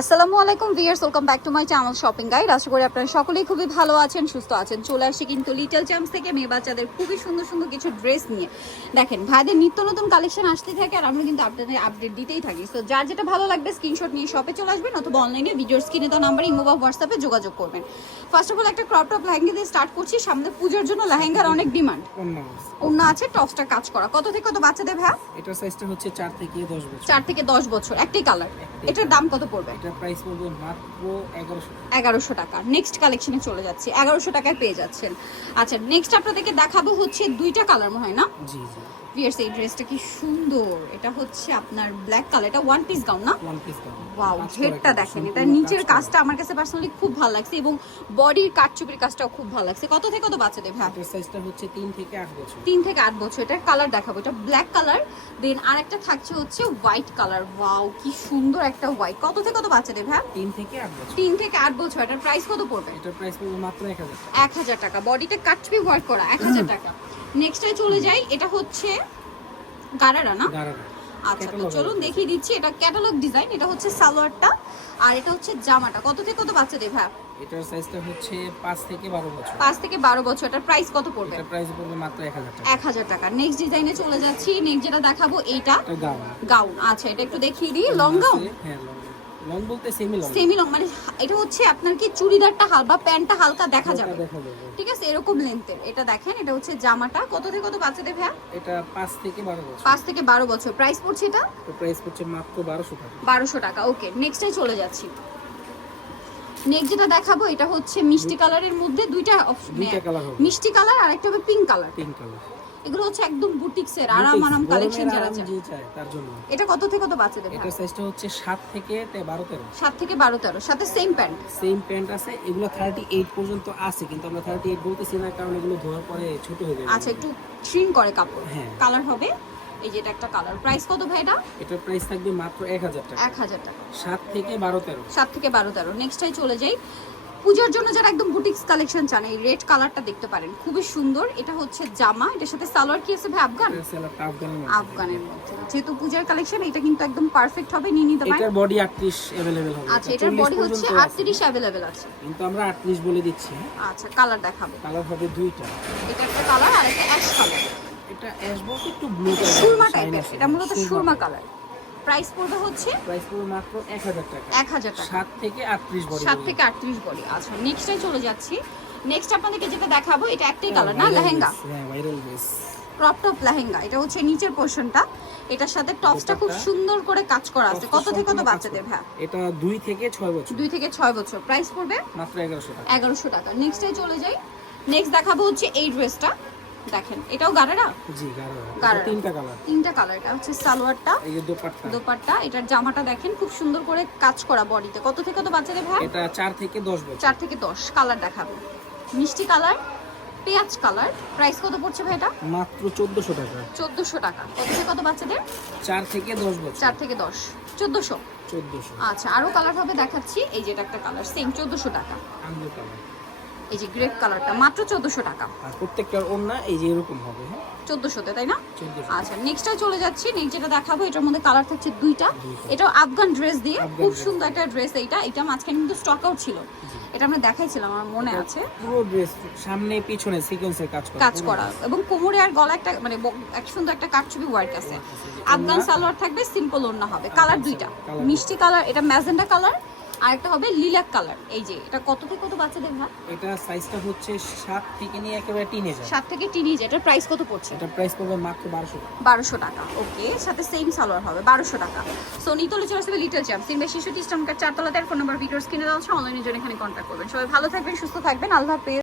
আসসালামু আলাইকুম viewers welcome back to my channel shopping guide. আশা করি আপনারা সকলেই খুবই ভালো আছেন সুস্থ আছেন। চলে আসছি কিন্তু লিটল চ্যাম্পস থেকে মেয়ে বাচ্চাদের খুবই সুন্দর সুন্দর কিছু ড্রেস নিয়ে। দেখেন ভাইদের নিত্য নতুন কালেকশন আসতে থাকে আর আমরা কিন্তু আপনাদের আপডেট দিতেই থাকি। তো যার যেটা ভালো লাগবে স্ক্রিনশট নিয়ে শপে চলে আসবেন অথবা অনলাইনে ভিডিওর স্ক্রিনে তো নাম্বার ইমো বা হোয়াটসঅ্যাপে যোগাযোগ করবেন। ফার্স্ট অফ অল একটা ক্রপ টপ লেহেঙ্গা দিয়ে স্টার্ট করছি। সামনে পুজোর জন্য লেহেঙ্গার অনেক ডিমান্ড অন্য আছে। টপসটা কাজ করা। কত থেকে কত বাচ্চাদের ভাই এটার সাইজটা হচ্ছে চার থেকে দশ বছর। চার থেকে দশ বছর একটাই কালার এটার দাম কত পড়বে? এটার প্রাইস পড়বে মাত্র এগারোশো এগারোশো টাকা। নেক্সট কালেকশনে চলে যাচ্ছে। এগারোশো টাকায় পেয়ে যাচ্ছেন। আচ্ছা নেক্সট আপনাদেরকে দেখাবো হচ্ছে দুইটা কালার মনে হয় না জি জি। ভিয়ার্স এই ড্রেসটা কি সুন্দর। এটা হচ্ছে আপনার ব্ল্যাক কালার এটা ওয়ান পিস গাউন না? ওয়ান পিস দাম ওয়াও ঘেরটা দেখেন এটা নিচের কাজটা আমার কাছে পার্সোনালি খুব ভালো লাগছে এবং বডির কাটচুপির কাজটাও খুব ভালো লাগছে। কত থেকে কত বাচ্চাদের ভাই? এটার সাইজটা হচ্ছে তিন থেকে আট বছর। তিন থেকে আট বছর এটার কালার দেখাবো। এটা ব্ল্যাক কালার দেন আরেকটা থাকছে হচ্ছে হোয়াইট কালার ওয়াও কি সুন্দর একটা হোয়াইট কত থেকে কত বাচ্চাদের ভাই? তিন থেকে আট বছর। তিন থেকে আট বছর এটার প্রাইস কত পড়বে? এটার প্রাইস পড়বে মাত্র এক হাজার এক হাজার টাকা। বডিতে কাটচুপি ওয়ার্ক করা এক হাজার টাকা। নেক্সটে চলে যাই এটা হচ্ছে গারারা না? আচ্ছা তো চলুন দেখিয়ে দিচ্ছি এটা ক্যাটালগ ডিজাইন এটা হচ্ছে সালোয়ারটা আর এটা হচ্ছে জামাটা। কত থেকে কত বাচ্চাদের ভাই? এটার সাইজটা হচ্ছে থেকে বারো বছর। পাঁচ থেকে বারো বছর এটার প্রাইস কত পড়বে? এটার প্রাইস পড়বে মাত্র টাকা। টাকা। নেক্সট ডিজাইনে চলে যাচ্ছি নেক্সট যেটা দেখাবো এইটা এটা গাউন গাউন আচ্ছা এটা একটু দেখিয়ে দিই লং গাউন হ্যাঁ লং লং বলতে সেমি লং সেমি লং মানে এটা হচ্ছে আপনার কি চুড়িদারটা হালকা প্যান্টটা হালকা দেখা যাবে। ঠিক আছে? এরকম লেন্থের এটা দেখেন এটা হচ্ছে জামাটা। কত থেকে কত বাচ্চাদের ভাই এটা পাঁচ থেকে বারো বছর। পাঁচ থেকে বারো বছর। প্রাইস পড়ছে এটা? প্রাইস পড়ছে মাত্র বারোশো টাকা। বারোশো টাকা। ওকে নেক্সটে চলে যাচ্ছি। নেক্সট যেটা দেখাবো এটা হচ্ছে মিষ্টি কালারের মধ্যে দুইটা মিষ্টি কালার আর একটা হবে। পিঙ্ক কালার পিঙ্ক কালার এগুলো হচ্ছে একদম বুটিক্সের আরাম আরাম কালেকশন যারা চায়। তার জন্য। এটা কত থেকে কত বাচ্চাদের? এটার সাইজটা হচ্ছে সাত থেকে তে- বারো তেরো। সাত থেকে বারো তেরো সাথে সেম প্যান্ট সেম প্যান্ট আছে এগুলো থার্টি এইট পর্যন্ত আছে কিন্তু আমরা থার্টি এইট বলতেছি না কারণ এগুলো ধোয়ার পরে ছোট হয়ে যাবে। আচ্ছা একটু ট্রিম করে কাপড়। হ্যাঁ। কালার হবে এই যে এটা একটা কালার প্রাইস কত ভাই এটা? এটার প্রাইস থাকবে মাত্র এক হাজার টাকা। এক হাজার টাকা। সাত থেকে বারো তেরো। সাত থেকে বারো তেরো। নেক্সটাই চলে যাই। পূজার জন্য যারা একদম বুটিক্স কালেকশন চান এই রেড কালারটা দেখতে পারেন। খুবই সুন্দর। এটা হচ্ছে জামা এটার সাথে সালোয়ার কি আছে ভাই? আফগান? আফগানের মধ্যে। যেহেতু পূজার কালেকশন এটা কিন্তু একদম পারফেক্ট হবে নিয়ে নিতে পারেন। এটার বডি আটত্রিশ অ্যাভেলেবেল হবে। আচ্ছা এটা এটার বডি হচ্ছে পর্যন্ত আছে। আটত্রিশ অ্যাভেলেবেল আছে। কিন্তু আমরা আটত্রিশ বলে দিচ্ছি। আচ্ছা কালার দেখাবো। কালার হবে দুইটা। এটা একটা কালার আর একটা অ্যাশ কালার এটা অ্যাশ বলতে একটু ব্লু সুরমা টাইপের এটা মূলত সুরমা কালার প্রাইস পড়বে হচ্ছে প্রাইস পড়বে মাত্র এক হাজার টাকা। এক হাজার টাকা। সাত থেকে আটত্রিশ বডি সাত থেকে আটত্রিশ বডি। আচ্ছা নেক্সটে চলে যাচ্ছি। নেক্সট আপনাদেরকে যেটা দেখাবো এটা একটাই কালার না? লেহেঙ্গা? হ্যাঁ viral dress crop top lehenga. এটা হচ্ছে নিচের পোর্শনটা এটার সাথে টপসটা খুব সুন্দর করে কাজ করা আছে। কত থেকে কত বাচ্চাদের। ভাই এটা দুই থেকে ছয় বছর। দুই থেকে ছয় বছর। প্রাইস পড়বে? মাত্র এগারোশো টাকা। এগারোশো টাকা। নেক্সটে চলে যাই। নেক্সট দেখাবো হচ্ছে এই ড্রেসটা দেখেন এটাও গাড়ারা জি গাঢ়। তিনটা কালার। তিনটা কালার এটা হচ্ছে সালোয়ারটা এই যে দোপাট্টা। দোপাট্টা। এটার জামাটা দেখেন খুব সুন্দর করে কাজ করা বডিতে। কত থেকে কত বাচ্চাদের ভাই? এটা চার থেকে দশ বছর। চার থেকে দশ কালার দেখাবো। মিষ্টি কালার পেঁয়াজ কালার। প্রাইস কত পড়ছে ভাই এটা? মাত্র চোদ্দশো টাকা। চোদ্দোশো টাকা। কত থেকে কত বাচ্চাদের চার থেকে দশ বছর। চার থেকে দশ। চোদ্দোশো? চোদ্দশো। আচ্ছা আরও কালার হবে দেখাচ্ছি। এই যে এটা একটা কালার সেম চোদ্দোশো টাকা। আঙ্গুর কালার। এই যে গ্রেপ কালারটা মাত্র চোদ্দোশো টাকা। আর প্রত্যেকটার ওন্না এই যে এরকম হবে হ্যাঁ? চোদ্দোশোতে তাই না? আচ্ছা নেক্সটটা চলে যাচ্ছি। নেক্সট যেটা দেখাবো এটার মধ্যে কালার থাকছে দুইটা। এটাও আফগান ড্রেস দিয়ে খুব সুন্দর একটা ড্রেস এইটা। এটা মাঝখানে কিন্তু স্টক আউট ছিল। এটা আমরা দেখাইছিলাম আমার মনে আছে। পুরো ড্রেস সামনে পিছনে সিকোয়েন্সের কাজ করা কাজ করা। এবং কোমরে আর গলা একটা মানে এক সুন্দর একটা কাটছবি ওয়ার্ক আছে। আফগান সালোয়ার থাকবে সিম্পল ওড়না হবে। কালার দুইটা। মিষ্টি কালার এটা ম্যাজেন্ডা কালার আর একটা হবে লিলাক কালার। এই যে এটা কত থেকে কত বাচ্চাদের ভাই? এটা সাইজটা হচ্ছে সাত থেকে নিয়ে একেবারে টিনেজার সাত থেকে টিনেজার এটার প্রাইস কত পড়ছে? এটা প্রাইস পড়বে মাত্র বারোশো টাকা। বারোশো টাকা ওকে সাথে সেম সালোয়ার হবে বারোশো টাকা। সো নিতলে চলে আসবে লিটল চ্যাম্প সিনবে শিশু টিস্টমকার চারতলাতে ফোন নাম্বার ভিডিওস কিনে দেওয়া হচ্ছে অনলাইনে জন্য এখানে কন্ট্যাক্ট করবেন। সবাই ভালো থাকবেন সুস্থ থাকবেন আল্লাহ হাফেজ।